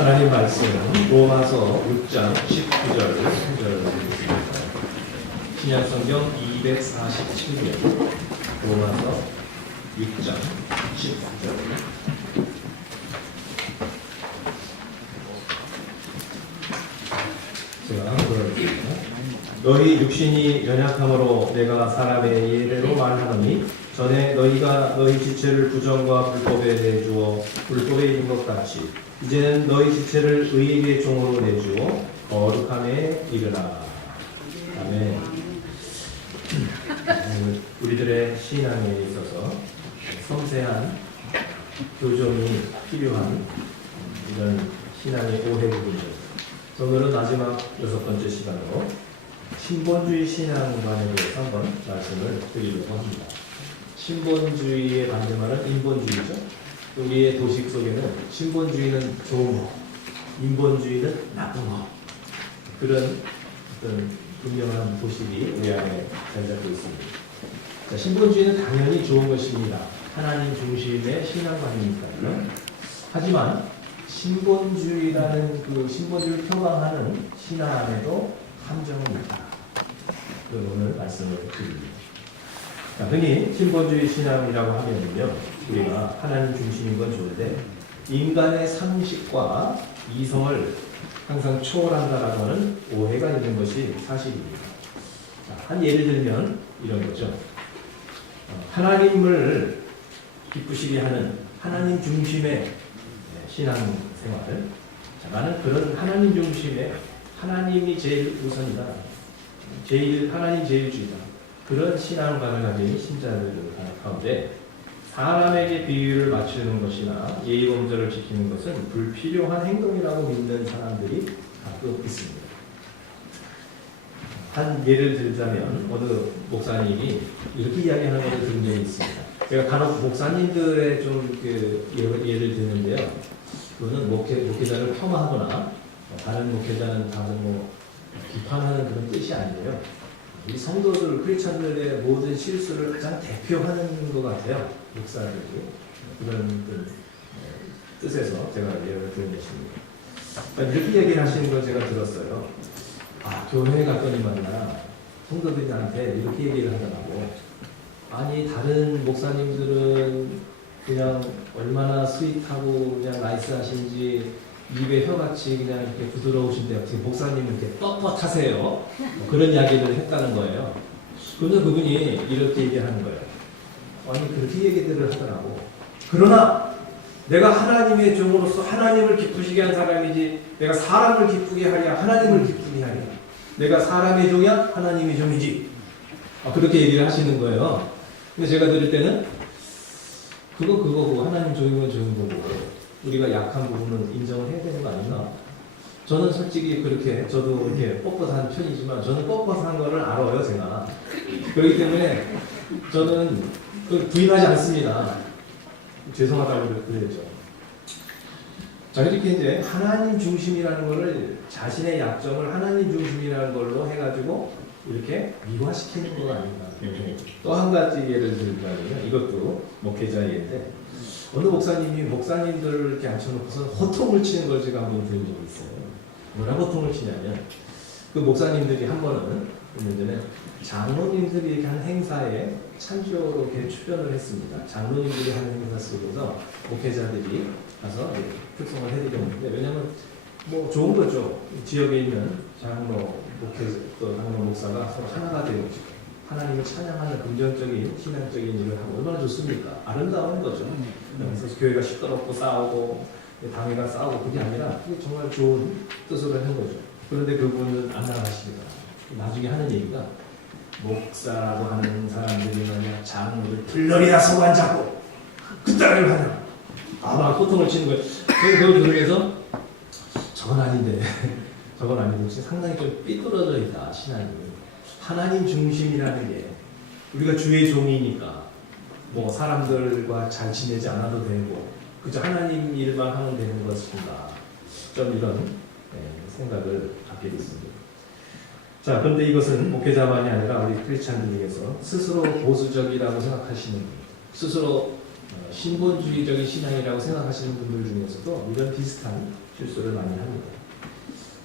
하나님 말씀은 로마서 6장 19절 보겠습니다. 신약성경 247면 로마서 6장 19절. 제가 보여드립니다. 너희 육신이 연약함으로 내가 사람의 예례로 말하노니 전에 너희가 너희 지체를 부정과 불법에 내주어 불법에 있는 것 같이 이제는 너희 지체를 의의 종으로 내주어 거룩함에 이르라. 아멘. 우리들의 신앙에 있어서 섬세한 교정이 필요한 이런 신앙의 오해 부분입니다. 오늘은 마지막 6번째 시간으로 신본주의 신앙관에 대해서 한번 말씀을 드리려고 합니다. 신본주의의 반대말은 인본주의죠. 우리의 도식 속에는 신본주의는 좋은 거, 인본주의는 나쁜 거, 그런 어떤 분명한 도식이 우리 안에 잘 잡고 있습니다. 자, 신본주의는 당연히 좋은 것입니다. 하나님 중심의 신앙관이니까요. 하지만 신본주의라는 그 신본주의를 표방하는 신앙 안에도 함정은 있다. 오늘 말씀을 드립니다. 자, 흔히 신본주의 신앙이라고 하면요, 우리가 하나님 중심인 건 좋은데 인간의 상식과 이성을 항상 초월한다라고 하는 오해가 있는 것이 사실입니다. 자, 한 예를 들면 이런 거죠. 하나님을 기쁘시게 하는 하나님 중심의 신앙생활. 자, 나는 그런 하나님 중심의 하나님이 제일 우선이다. 하나님 제일주의다. 그런 신앙관을 가진 신자들 가운데 사람에게 비유를 맞추는 것이나 예의범절을 지키는 것은 불필요한 행동이라고 믿는 사람들이 가끔 있습니다. 한 예를 들자면 어느 목사님이 이렇게 이야기하는 것을 들은 적이 있습니다. 제가 간혹 목사님들의 좀 예를 드는데요. 그거는 목회자를 폄하하거나 다른 목회자는 다른 비판하는 그런 뜻이 아니에요. 이 성도들, 크리스찬들의 모든 실수를 가장 대표하는 것 같아요. 목사들이. 그런 뜻에서 제가 예를 드는 것입니다. 이렇게 얘기를 하시는 걸 제가 들었어요. 교회에 갔더니 만나 성도들이 나한테 이렇게 얘기를 하더라고. 아니, 다른 목사님들은 그냥 얼마나 스윗하고 그냥 나이스하신지 입에 혀같이 그냥 이렇게 부드러우신데 지금 목사님은 이렇게 뻣뻣하세요. 그런 이야기를 했다는 거예요. 그런데 그분이 이렇게 얘기하는 거예요. 아니, 그렇게 얘기들을 하더라고. 그러나 내가 하나님의 종으로서 하나님을 기쁘시게 한 사람이지 내가 사람을 기쁘게 하랴 하나님을 기쁘게 하랴. 내가 사람의 종이야 하나님의 종이지. 그렇게 얘기를 하시는 거예요. 근데 제가 들을 때는 그거고 하나님 종이면 좋은 거고 우리가 약한 부분은 인정을 해야 되는 거 아닌가? 저는 솔직히 그렇게 저도 이렇게 뻣뻣한 편이지만 저는 뻣뻣한 거를 알아요, 제가. 그렇기 때문에 저는 부인하지 않습니다. 죄송하다고 그랬죠. 자, 이렇게 이제 하나님 중심이라는 거를 자신의 약점을 하나님 중심이라는 걸로 해가지고 이렇게 미화시키는 거 아닌가. 또 한 가지 예를 들자면 이것도 목회자 예인데 어느 목사님이 목사님들을 이렇게 앉혀놓고서 호통을 치는 걸 제가 한번 들은 적이 있어요. 뭐라고 호통을 치냐면 그 목사님들이 한 번은 예전에 장로님들이 이렇게 한 행사에 찬조로 이렇게 출연을 했습니다. 장로님들이 하는 행사 속에서 목회자들이 가서 특송을 해드렸는데 왜냐면 좋은 거죠. 지역에 있는 장로 목사가 서로 하나가 되어지고 하나님을 찬양하는 긍정적인 신앙적인 일을 하면 얼마나 좋습니까? 아름다운 거죠. 그래서 교회가 시끄럽고 싸우고 당회가 싸우고 그게 아니라 그게 정말 좋은 뜻으로 한 거죠. 그런데 그분은 안 나가십니다. 나중에 하는 얘기가 목사라고 하는 사람들이 만약 장로를 불러리라 서고 앉았고 그따위를 하냐. 막 호통을 치는 거예요. 그걸 들으면서 저건 아닌데 저건 아니고 상당히 좀 삐뚤어져 있다 신앙이. 하나님 중심이라는 게 우리가 주의 종이니까 사람들과 잘 지내지 않아도 되고 그저 하나님 일만 하면 되는 것인가 좀 이런 생각을 갖게 됐습니다. 자, 그런데 이것은 목회자만이 아니라 우리 크리스찬들에게서 스스로 보수적이라고 생각하시는 분, 스스로 신본주의적인 신앙이라고 생각하시는 분들 중에서도 이런 비슷한 실수를 많이 합니다.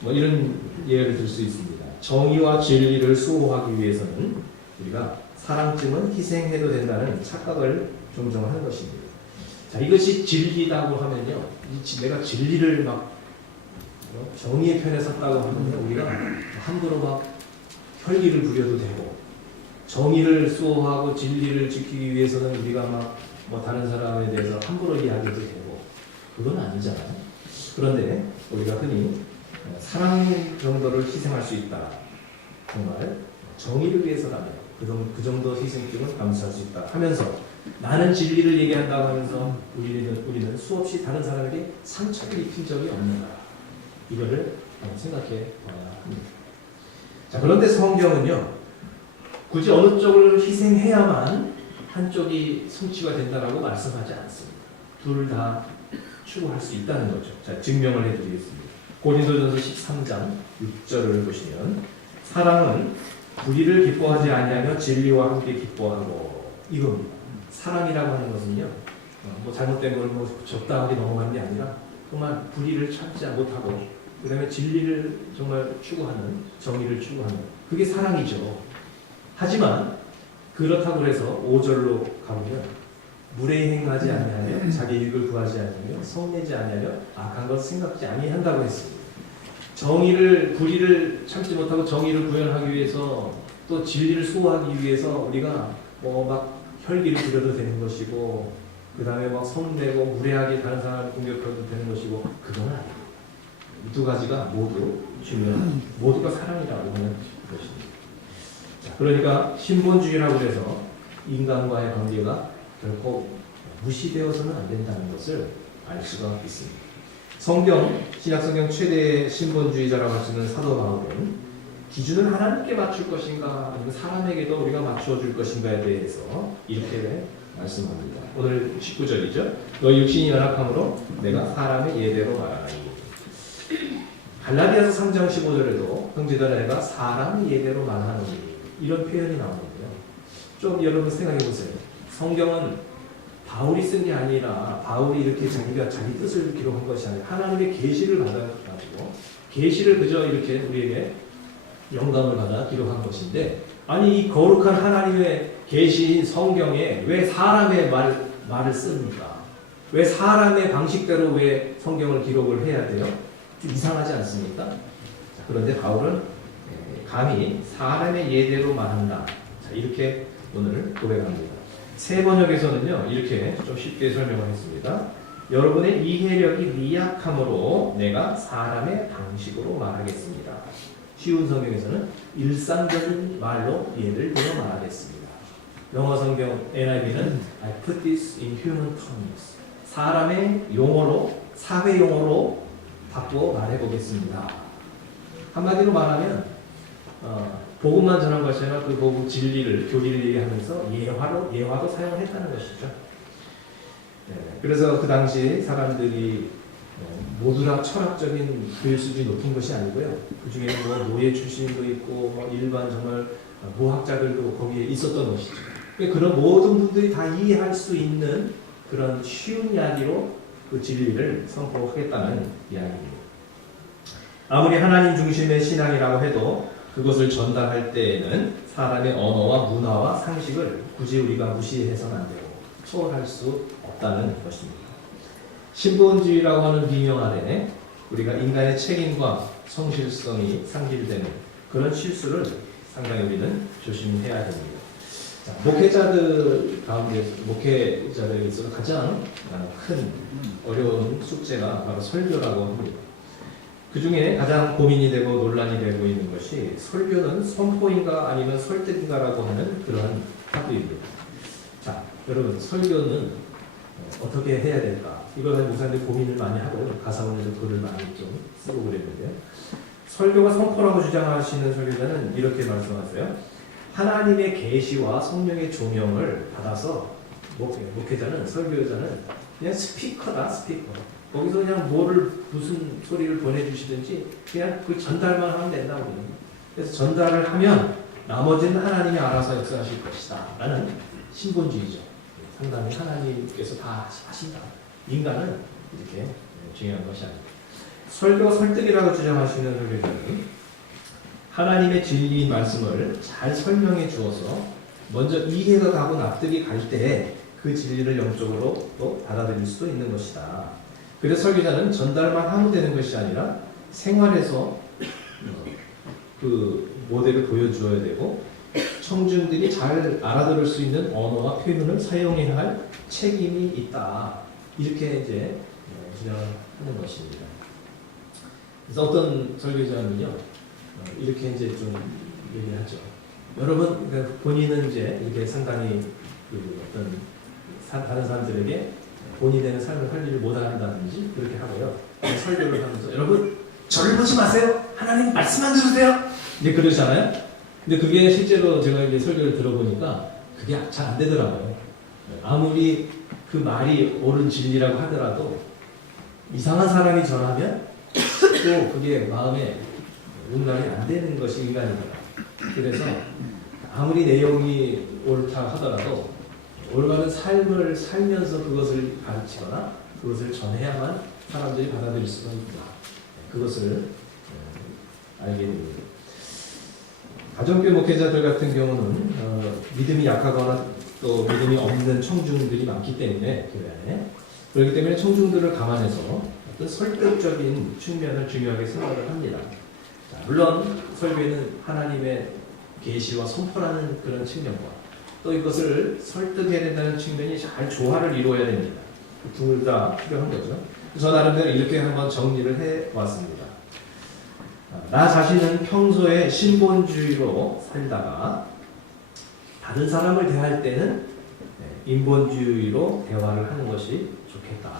뭐 이런 예를 들 수 있습니다. 정의와 진리를 수호하기 위해서는 우리가 사랑쯤은 희생해도 된다는 착각을 종종 하는 것입니다. 자, 이것이 진리라고 하면요, 내가 진리를 막 정의의 편에 섰다고 하면요, 우리가 함부로 막 혈기를 부려도 되고, 정의를 수호하고 진리를 지키기 위해서는 우리가 막 뭐 다른 사람에 대해서 함부로 이야기해도 되고, 그건 아니잖아요. 그런데 우리가 흔히 사랑 정도를 희생할 수 있다. 정말 정의를 위해서라면 그 정도 희생쯤은 감수할 수 있다 하면서, 나는 진리를 얘기한다고 하면서 우리는 수없이 다른 사람에게 상처를 입힌 적이 없는가, 이거를 한번 생각해 봐야 합니다. 자, 그런데 성경은요, 굳이 어느 쪽을 희생해야만 한쪽이 성취가 된다라고 말씀하지 않습니다. 둘 다 추구할 수 있다는 거죠. 자, 증명을 해드리겠습니다. 고린도전서 13장 6절을 보시면, 사랑은 불의를 기뻐하지 아니하며 진리와 함께 기뻐하고, 이겁니다. 사랑이라고 하는 것은요, 뭐 잘못된 걸 뭐 적당하게 넘어가는 게 아니라 정말 불의를 참지 못하고, 그 다음에 진리를 정말 추구하는, 정의를 추구하는, 그게 사랑이죠. 하지만 그렇다고 해서 5절로 가보면, 무례히 행하지 아니하며 자기 유익을 구하지 아니하며 성내지 아니하며 악한 것 생각지 아니한다고 했습니다. 불의를 참지 못하고 정의를 구현하기 위해서, 또 진리를 수호하기 위해서 우리가 뭐 막 혈기를 부려도 되는 것이고, 그 다음에 막 성내고 무례하게 다른 사람을 공격해도 되는 것이고, 그건 아니에요. 이 두 가지가 모두 중요한, 모두가 사랑이라고 하는 것입니다. 자, 그러니까 신본주의라고 해서 인간과의 관계가 결코 무시되어서는 안 된다는 것을 알 수가 있습니다. 신약성경 최대의 신본주의자라고 할 수 있는 사도 바울은 기준을 하나님께 맞출 것인가, 아니면 사람에게도 우리가 맞추어 줄 것인가에 대해서 이렇게 말씀합니다. 오늘 19절이죠. 너희 육신이 연약함으로 내가 사람의 예대로 말하나니. 갈라디아서 3장 15절에도 형제들아 내가 사람의 예대로 말하노니, 이런 표현이 나오는데요. 좀 여러분 생각해 보세요. 성경은 바울이 쓴 게 아니라, 바울이 이렇게 자기가 자기 뜻을 기록한 것이 아니라 하나님의 계시를 받아가지고, 계시를 그저 이렇게 우리에게 영감을 받아 기록한 것인데, 아니 이 거룩한 하나님의 계시인 성경에 왜 사람의 말을 씁니까? 왜 사람의 방식대로 왜 성경을 기록을 해야 돼요? 좀 이상하지 않습니까? 자, 그런데 바울은 감히 사람의 예대로 말한다. 자, 이렇게 오늘 고백합니다. 새 번역에서는요, 이렇게 좀 쉽게 설명을 했습니다. 여러분의 이해력이 미약함으로 내가 사람의 방식으로 말하겠습니다. 쉬운 성경에서는 일상적인 말로 예를 들어 말하겠습니다. 영어 성경 NIV는 I put this in human terms. 사람의 용어로, 사회 용어로 바꾸어 말해보겠습니다. 한마디로 말하면 복음만 전한 것이 아니라 그 복음 진리를, 교리를 얘기하면서 예화도 사용을 했다는 것이죠. 네, 그래서 그 당시 사람들이 모두 다 철학적인 교육 수준이 높은 것이 아니고요. 그 중에는 뭐 노예 출신도 있고, 뭐 일반 정말 무학자들도 거기에 있었던 것이죠. 그런 모든 분들이 다 이해할 수 있는 그런 쉬운 이야기로 그 진리를 선포하겠다는 이야기입니다. 아무리 하나님 중심의 신앙이라고 해도 그것을 전달할 때에는 사람의 언어와 문화와 상식을 굳이 우리가 무시해서는 안 되고 초월할 수 없다는 것입니다. 신본주의라고 하는 비명 아래 우리가 인간의 책임과 성실성이 상실되는 그런 실수를 상당히 우리는 조심해야 됩니다. 자, 목회자들 가운데서, 목회자들에 있어서 가장 큰 어려운 숙제가 바로 설교라고 합니다. 그 중에 가장 고민이 되고 논란이 되고 있는 것이, 설교는 선포인가 아니면 설득인가라고 하는 그러한 화두입니다. 자, 여러분, 설교는 어떻게 해야 될까? 이걸 목사님들이 고민을 많이 하고 가사원에서 글을 많이 좀 쓰고 그랬는데요. 설교가 선포라고 주장하시는 설교자는 이렇게 말씀하세요. 하나님의 계시와 성령의 조명을 받아서 목회자는, 설교자는 그냥 스피커다, 스피커. 거기서 그냥 무슨 소리를 보내주시든지 그냥 그 전달만 하면 된다고 그래요. 그래서 전달을 하면 나머지는 하나님이 알아서 역사하실 것이다 라는 신본주의죠. 상당히 하나님께서 다 하신다. 인간은 이렇게 중요한 것이 아니다. 설교 설득이라고 주장하시는 설교자는 하나님의 진리인 말씀을 잘 설명해 주어서 먼저 이해가 가고 납득이 갈 때 그 진리를 영적으로 또 받아들일 수도 있는 것이다. 그래서 설교자는 전달만 하면 되는 것이 아니라 생활에서 그 모델을 보여주어야 되고 청중들이 잘 알아들을 수 있는 언어와 표현을 사용해야 할 책임이 있다. 이렇게 이제 주장하는 것입니다. 그래서 어떤 설교자는요 이렇게 이제 좀 얘기하죠. 여러분 본인은 이제 이렇게 상당히 그 어떤 다른 사람들에게 본이 되는 삶을 할 일을 못한다든지 그렇게 하고요. 설교를 하면서 여러분 저를 보지 마세요. 하나님 말씀만 들으세요. 이제 그러잖아요. 근데 그게 실제로 제가 이제 설교를 들어보니까 그게 잘 안 되더라고요. 아무리 그 말이 옳은 진리라고 하더라도 이상한 사람이 전하면 또 그게 마음에 용납이 안 되는 것이 인간이더라. 그래서 아무리 내용이 옳다 하더라도 올바른 삶을 살면서 그것을 가르치거나 그것을 전해야만 사람들이 받아들일 수가 있다. 그것을 알게 됩니다. 가정교회 목회자들 같은 경우는 믿음이 약하거나 또 믿음이 없는 청중들이 많기 때문에 교회 안에 그렇기 때문에 청중들을 감안해서 어떤 설득적인 측면을 중요하게 생각을 합니다. 자, 물론 설교에는 하나님의 계시와 선포라는 그런 측면과 또 이것을 설득해야 된다는 측면이 잘 조화를 이루어야 됩니다. 둘 다 필요한 거죠. 저 나름대로 이렇게 한번 정리를 해왔습니다. 나 자신은 평소에 신본주의로 살다가 다른 사람을 대할 때는 인본주의로 대화를 하는 것이 좋겠다.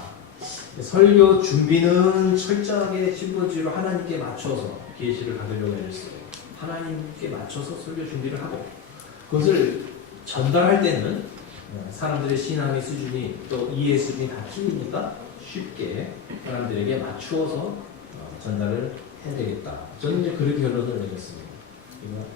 설교 준비는 철저하게 신본주의로 하나님께 맞춰서 계시를 받으려고 했어요. 하나님께 맞춰서 설교 준비를 하고 그것을 전달할 때는 사람들의 신앙의 수준이 또 이해 수준이 다 틀리니까 쉽게 사람들에게 맞추어서 전달을 해야 되겠다. 저는 이제 그렇게 결론을 내렸습니다.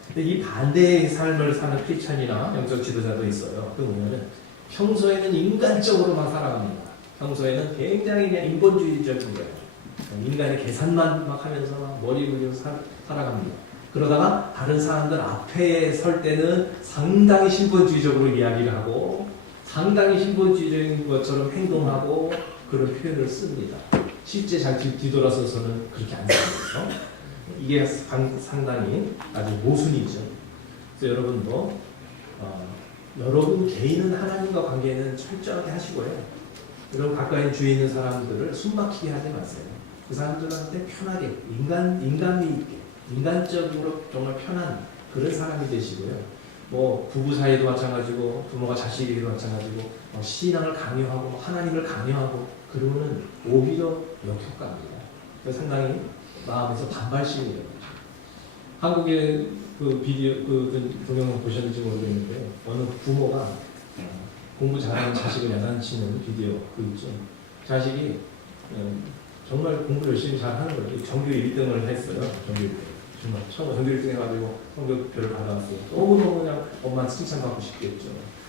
근데 이 반대의 삶을 사는 크리스찬이나 영적 지도자도 있어요. 그 보면은 평소에는 인간적으로만 살아갑니다. 평소에는 굉장히 그냥 인본주의적인 거예요. 인간의 계산만 막 하면서 막 머리 굴려서 살아갑니다. 그러다가 다른 사람들 앞에 설 때는 상당히 신본주의적으로 이야기를 하고 상당히 신본주의적인 것처럼 행동하고 그런 표현을 씁니다. 실제 잘 뒤돌아서서는 그렇게 안 되죠. 이게 상당히 아주 모순이죠. 그래서 여러분도 여러분 개인은 하나님과 관계는 철저하게 하시고요. 여러분 가까이 주위에 있는 사람들을 숨막히게 하지 마세요. 그 사람들한테 편하게 인간미 있게 인간적으로 정말 편한 그런 사람이 되시고요. 뭐 부부 사이도 마찬가지고 부모가 자식에게도 마찬가지고 신앙을 강요하고 하나님을 강요하고 그러면은 오히려 역효과입니다. 상당히 마음에서 반발심이 일어나죠. 한국의 그 비디오 그 동영상 보셨는지 모르겠는데 어느 부모가 공부 잘하는 자식을 야단치는 비디오 그 있죠. 자식이 정말 공부 열심히 잘하는 거예요. 전교 1등을 했어요. 전교 1등. 정말 처음에 전교 1등 해가지고 성적표를 받아왔어요. 너무너무 그냥 엄마한테 칭찬받고 싶겠죠.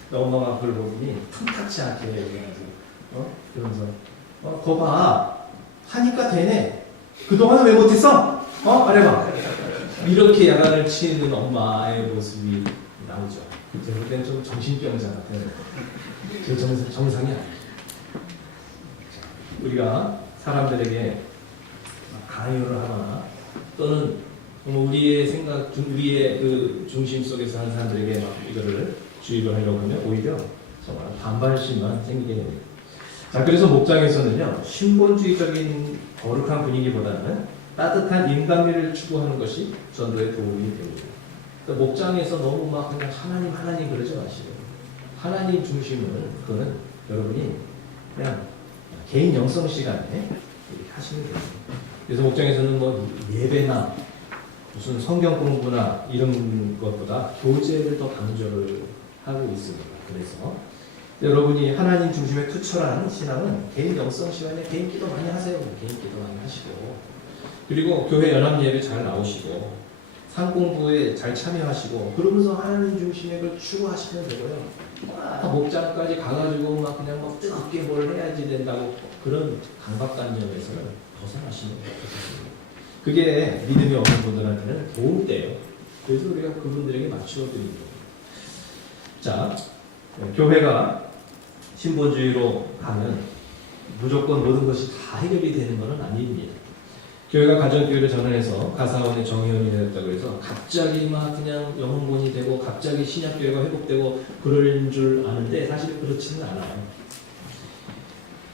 근데 엄마가 그걸 보더니 탐탁치 않게 얘기해가지고 그러면서 거 봐. 하니까 되네. 그동안은 왜 못했어? 말해봐. 이렇게 야단을 치는 엄마의 모습이 나오죠. 제가 볼 때는 좀 정신병자 같아요. 제 정상이 아니에요. 우리가 사람들에게 강요를 하거나 또는 우리의 생각, 우리의 그 중심 속에서 하는 사람들에게 막 이거를 주입을 하려고 하면 오히려 정말 반발심만 생기게 됩니다. 자, 그래서 목장에서는요, 신본주의적인 거룩한 분위기보다는 따뜻한 인간미를 추구하는 것이 전도에 도움이 됩니다. 그러니까 목장에서 너무 막 그냥 하나님 그러지 마시고 하나님 중심을 그거는 여러분이 그냥 개인 영성 시간에 이렇게 하시면 됩니다. 그래서 목장에서는 뭐 예배나 무슨 성경 공부나 이런 것보다 교제를 더 강조를 하고 있습니다. 그래서 여러분이 하나님 중심에 투철한 신앙은 개인 영성 시간에 개인 기도 많이 하세요. 개인 기도 많이 하시고 그리고 교회 연합 예배 잘 나오시고 상 공부에 잘 참여하시고 그러면서 하나님 중심의 걸 추구하시면 되고요. 막 목장까지 가가지고 막 그냥 막 뜨겁게 뭘 해야지 된다고 그런 강박관념에서는 벗어나시면 좋겠습니다. 그게 믿음이 없는 분들한테는 도움돼요. 그래서 우리가 그분들에게 맞추어 드리는 거예요. 자, 교회가 신본주의로 가면 무조건 모든 것이 다 해결이 되는 것은 아닙니다. 교회가 가정교회를 전환해서 가사원의 정의원이 되었다고 해서 갑자기 막 그냥 영혼본이 되고 갑자기 신약교회가 회복되고 그럴 줄 아는데 사실 그렇지는 않아요.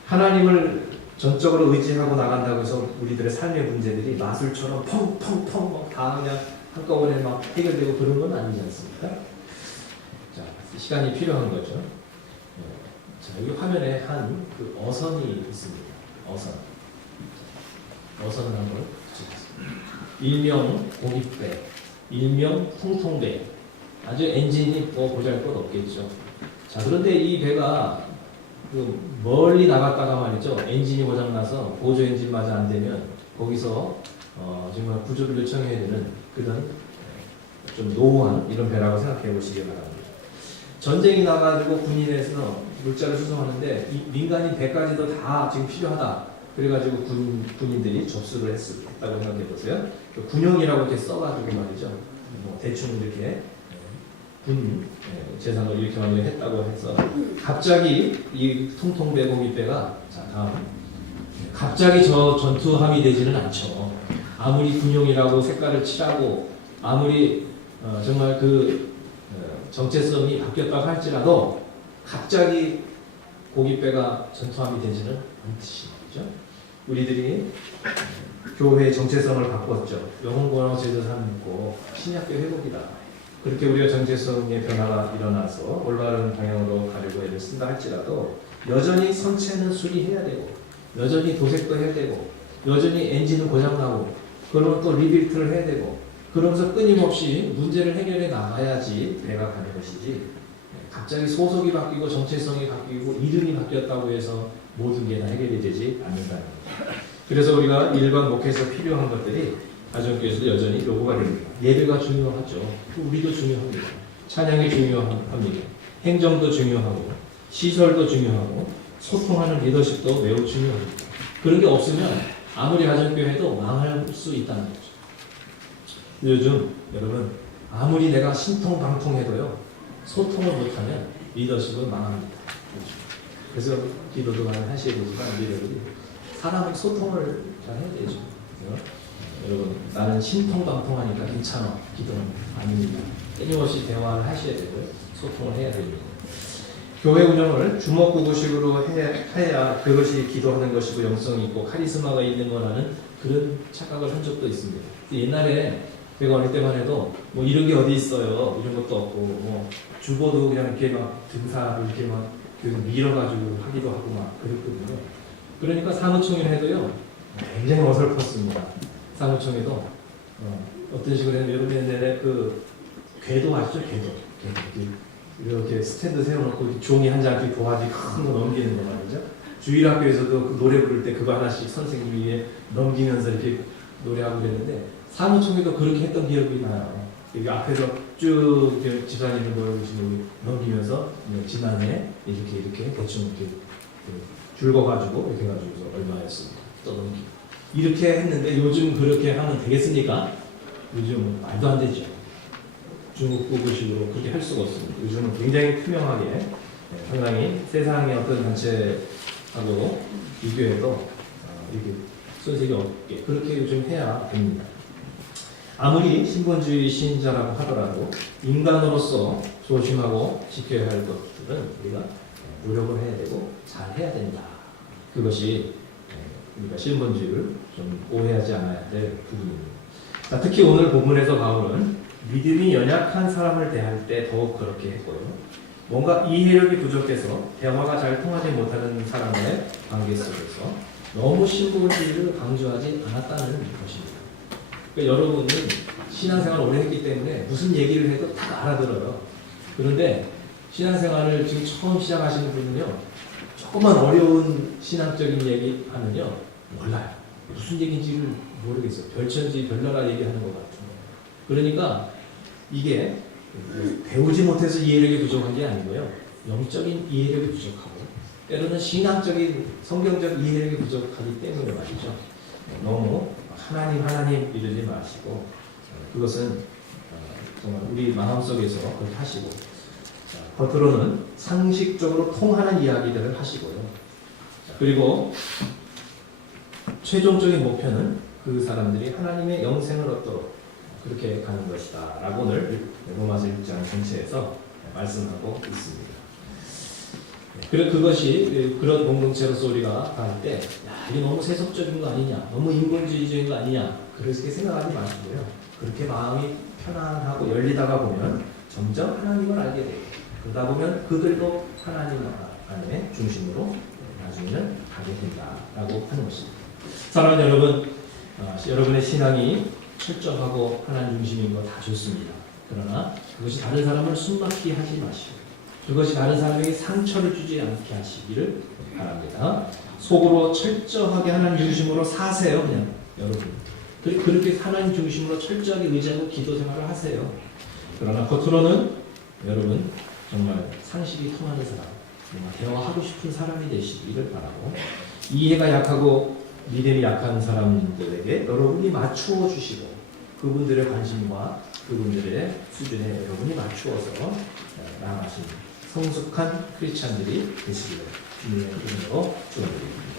하나님을 전적으로 의지하고 나간다고 해서 우리들의 삶의 문제들이 마술처럼 펑펑펑 다 그냥 한꺼번에 막 해결되고 그런 건 아니지 않습니까? 자, 시간이 필요한 거죠. 자, 여기 화면에 한 그 어선이 있습니다. 어선을 한번 붙여봤습니다. 일명 고깃배, 일명 통통배. 아주 엔진이 뭐 보잘것없겠죠. 자, 그런데 이 배가 그 멀리 나갔다가 말이죠. 엔진이 고장나서 보조 엔진마저 안 되면 거기서 정말 구조를 요청해야 되는 그런 좀 노후한 이런 배라고 생각해 보시기 바랍니다. 전쟁이 나가지고 군인에서 물자를 수송하는데 이 민간인 배까지도 다 지금 필요하다. 그래가지고 군인들이 접수를 했다고 생각해 보세요. 군용이라고 이렇게 써가지고 말이죠. 뭐 대충 이렇게 군 재산을 이렇게 많이 했다고 해서 갑자기 이 통통배 고깃배가 자 다음 갑자기 저 전투함이 되지는 않죠. 아무리 군용이라고 색깔을 칠하고 아무리 정말 그 정체성이 바뀌었다고 할지라도 갑자기 고깃배가 전투함이 되지는 않듯이 말이죠. 우리들이 교회의 정체성을 바꿨죠. 영혼번호 제도 삼고 신약교회 회복이다. 그렇게 우리가 정체성의 변화가 일어나서 올바른 방향으로 가려고 애를 쓴다 할지라도 여전히 선체는 수리해야 되고 여전히 도색도 해야 되고 여전히 엔진은 고장나고 그러면 또 리빌트를 해야 되고 그러면서 끊임없이 문제를 해결해 나가야지 배가 가는 것이지 갑자기 소속이 바뀌고 정체성이 바뀌고 이름이 바뀌었다고 해서 모든 게 다 해결이 되지 않는다는 거죠. 그래서 우리가 일반 목회에서 필요한 것들이 가정교회에서도 여전히 요구가 됩니다. 예배가 중요하죠. 우리도 중요합니다. 찬양이 중요합니다. 행정도 중요하고 시설도 중요하고 소통하는 리더십도 매우 중요합니다. 그런 게 없으면 아무리 가정교회도 망할 수 있다는 거죠. 요즘 여러분 아무리 내가 신통방통해도요 소통을 못하면 리더십은 망합니다. 그래서 기도도 많이 하셔야 되지만 여러분이 사람은 소통을 잘 해야 되죠. 여러분 나는 신통방통하니까 괜찮아. 기도는 아닙니다. 끊임없이 대화를 하셔야 되고요. 소통을 해야 됩니다. 교회 운영을 주먹구구식으로 해야 그것이 기도하는 것이고 영성이 있고 카리스마가 있는 거라는 그런 착각을 한 적도 있습니다. 옛날에 제가 어릴 때만 해도 뭐 이런 게 어디 있어요. 이런 것도 없고 뭐 주보도 그냥 이렇게 막 등사를 이렇게 막 밀어가지고 하기도 하고 막 그랬거든요. 그러니까 사무총회를 해도요 굉장히 어설펐습니다. 사무총회도 어떤 식으로 하면 여러분 옛날에 그 궤도 아시죠? 궤도 이렇게 스탠드 세워놓고 이렇게 종이 한 장 이렇게 도화지 큰 거 넘기는 거 말이죠. 주일학교에서도 그 노래 부를 때 그거 하나씩 선생님이 위에 넘기면서 이렇게 노래하고 그랬는데 사무총회도 그렇게 했던 기억이 나요. 여기 앞에서 쭉 집사님을 보여주시고 넘기면서 지난해 이렇게 대충 이렇게 줄거가지고 이렇게 해가지고 얼마였습니다. 또 넘기고 이렇게 했는데 요즘 그렇게 하면 되겠습니까? 요즘 말도 안 되죠. 중국구구식으로 그렇게 할 수가 없습니다. 요즘은 굉장히 투명하게 상당히 세상의 어떤 단체하고 비교해도 이렇게 손색이 없게 그렇게 요즘 해야 됩니다. 아무리 신본주의 신자라고 하더라도 인간으로서 조심하고 지켜야 할 것들은 우리가 노력을 해야 되고 잘 해야 된다. 그것이 우리가 신본주의를 좀 오해하지 않아야 될 부분입니다. 자, 특히 오늘 본문에서 바울은 믿음이 연약한 사람을 대할 때 더욱 그렇게 했고요. 뭔가 이해력이 부족해서 대화가 잘 통하지 못하는 사람과의 관계 속에서 너무 신본주의를 강조하지 않았다는 것입니다. 그러니까 여러분은 신앙생활을 오래 했기 때문에 무슨 얘기를 해도 다 알아들어요. 그런데 신앙생활을 지금 처음 시작하시는 분은요, 조금만 어려운 신앙적인 얘기 하면요, 몰라요. 무슨 얘기인지를 모르겠어요. 별천지 별나라 얘기하는 것 같은데. 그러니까 이게 배우지 못해서 이해력이 부족한 게 아니고요. 영적인 이해력이 부족하고 때로는 신앙적인 성경적 이해력이 부족하기 때문에 말이죠. 너무 하나님 이러지 마시고 그것은 정말 우리 마음속에서 그렇게 하시고 겉으로는 상식적으로 통하는 이야기들을 하시고요. 그리고 최종적인 목표는 그 사람들이 하나님의 영생을 얻도록 그렇게 가는 것이다 라고 오늘 로마서 1장 전체에서 말씀하고 있습니다. 그래 그것이 그런 공동체로서 우리가 갈 때 이게 너무 세속적인 거 아니냐, 너무 인본주의적인 거 아니냐 그렇게 생각하지 마시고요. 그렇게 마음이 편안하고 열리다가 보면 점점 하나님을 알게 되고 그러다 보면 그들도 하나님 안에 중심으로 나중에는 가게 된다라고 하는 것입니다. 사랑하는 여러분, 여러분의 신앙이 철저하고 하나님 중심인 거 다 좋습니다. 그러나 그것이 다른 사람을 숨막히 하지 마시고 그것이 다른 사람에게 상처를 주지 않게 하시기를 바랍니다. 속으로 철저하게 하나님 중심으로 사세요. 그냥 여러분 그렇게 하나님 중심으로 철저하게 의지하고 기도 생활을 하세요. 그러나 겉으로는 여러분 정말 상식이 통하는 사람, 대화하고 싶은 사람이 되시기를 바라고 이해가 약하고 믿음이 약한 사람들에게 여러분이 맞추어 주시고 그분들의 관심과 그분들의 수준에 여러분이 맞추어서 나아가시는 성숙한 크리스찬들이 되시기를 주님의 이름으로 축원드립니다.